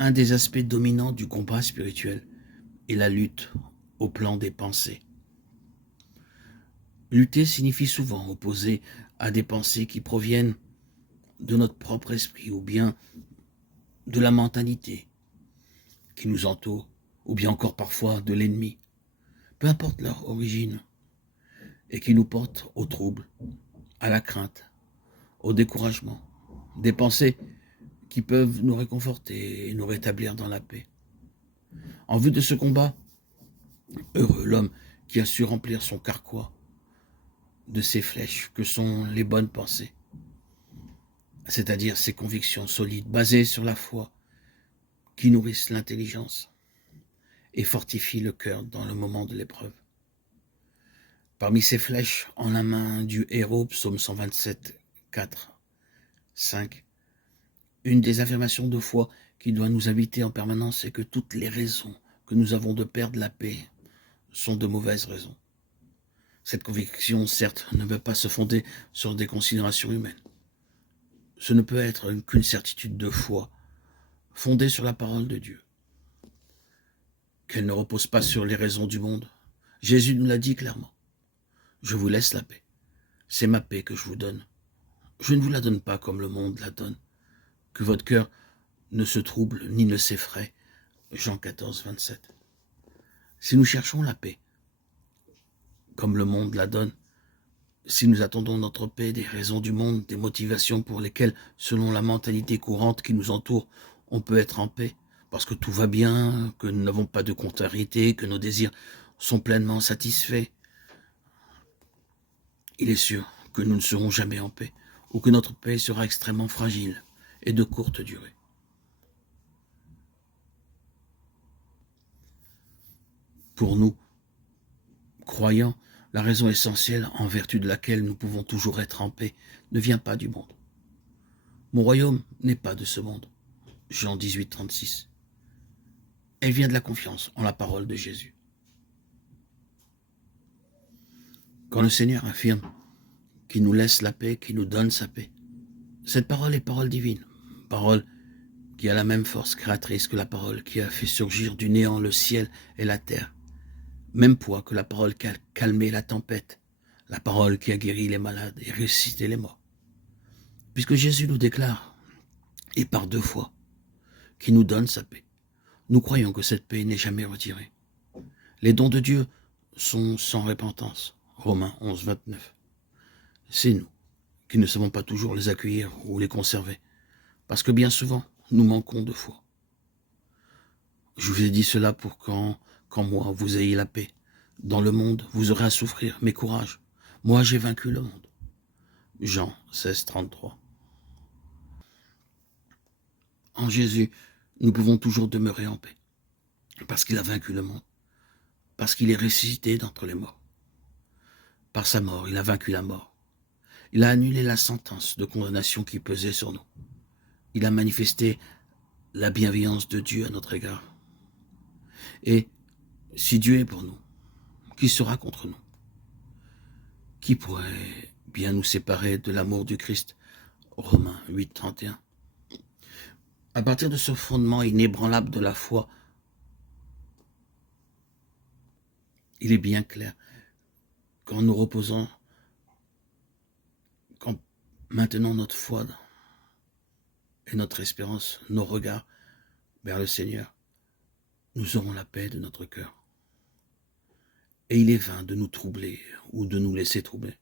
Un des aspects dominants du combat spirituel est la lutte au plan des pensées. Lutter signifie souvent opposer à des pensées qui proviennent de notre propre esprit ou bien de la mentalité qui nous entoure ou bien encore parfois de l'ennemi, peu importe leur origine, et qui nous portent au trouble, à la crainte, au découragement, des pensées qui peuvent nous réconforter et nous rétablir dans la paix. En vue de ce combat, heureux l'homme qui a su remplir son carquois de ces flèches que sont les bonnes pensées, c'est-à-dire ces convictions solides basées sur la foi qui nourrissent l'intelligence et fortifient le cœur dans le moment de l'épreuve. Parmi ces flèches en la main du héros, psaume 127, 4, 5, une des affirmations de foi qui doit nous habiter en permanence est que toutes les raisons que nous avons de perdre la paix sont de mauvaises raisons. Cette conviction, certes, ne peut pas se fonder sur des considérations humaines. Ce ne peut être qu'une certitude de foi, fondée sur la parole de Dieu. Qu'elle ne repose pas sur les raisons du monde. Jésus nous l'a dit clairement. Je vous laisse la paix. C'est ma paix que je vous donne. Je ne vous la donne pas comme le monde la donne. Que votre cœur ne se trouble ni ne s'effraie. Jean 14, 27. Si nous cherchons la paix, comme le monde la donne, si nous attendons notre paix des raisons du monde, des motivations pour lesquelles, selon la mentalité courante qui nous entoure, on peut être en paix, parce que tout va bien, que nous n'avons pas de contrariété, que nos désirs sont pleinement satisfaits, il est sûr que nous ne serons jamais en paix, ou que notre paix sera extrêmement fragile et de courte durée. Pour nous, croyants, la raison essentielle en vertu de laquelle nous pouvons toujours être en paix ne vient pas du monde. Mon royaume n'est pas de ce monde. Jean 18, 36. Elle vient de la confiance en la parole de Jésus. Quand le Seigneur affirme qu'il nous laisse la paix, qu'il nous donne sa paix, cette parole est parole divine, parole qui a la même force créatrice que la parole qui a fait surgir du néant le ciel et la terre, même poids que la parole qui a calmé la tempête, la parole qui a guéri les malades et ressuscité les morts. Puisque Jésus nous déclare, et par 2 fois, qu'il nous donne sa paix, nous croyons que cette paix n'est jamais retirée. Les dons de Dieu sont sans repentance. Romains 11, 29. C'est nous qui ne savons pas toujours les accueillir ou les conserver, parce que bien souvent, nous manquons de foi. Je vous ai dit cela pour qu'en moi, vous ayez la paix. Dans le monde, vous aurez à souffrir, mais courage. Moi, j'ai vaincu le monde. Jean 16, 33. En Jésus, nous pouvons toujours demeurer en paix, parce qu'il a vaincu le monde, parce qu'il est ressuscité d'entre les morts. Par sa mort, il a vaincu la mort. Il a annulé la sentence de condamnation qui pesait sur nous. Il a manifesté la bienveillance de Dieu à notre égard. Et si Dieu est pour nous, qui sera contre nous? Qui pourrait bien nous séparer de l'amour du Christ? Romains 8, 31. À partir de ce fondement inébranlable de la foi, il est bien clair qu'en nous reposant, qu'en maintenant notre foi et notre espérance, nos regards vers le Seigneur, nous aurons la paix de notre cœur. Et il est vain de nous troubler ou de nous laisser troubler.